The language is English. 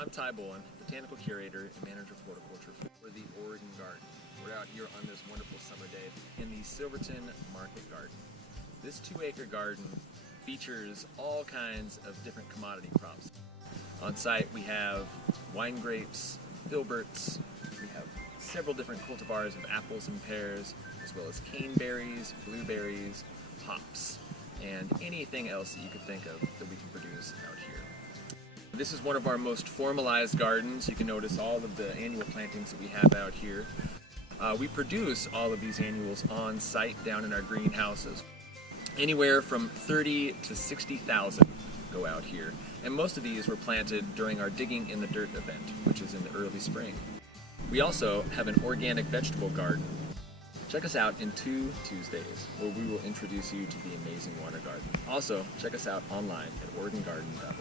I'm Ty Bowen, Botanical Curator and Manager of Horticulture for the Oregon Garden. We're out here on this wonderful summer day in the Silverton Market Garden. This 2-acre garden features all kinds of different commodity crops. On site we have wine grapes, filberts, we have several different cultivars of apples and pears, as well as caneberries, blueberries, hops, and anything else that you could think of that we can produce out here. This is one of our most formalized gardens. You can notice all of the annual plantings that we have out here. We produce all of these annuals on site down in our greenhouses. Anywhere from 30 to 60,000 go out here, and most of these were planted during our Digging in the Dirt event, which is in the early spring. We also have an organic vegetable garden. Check us out in 2 Tuesdays, where we will introduce you to the amazing water garden. Also, check us out online at OregonGarden.org.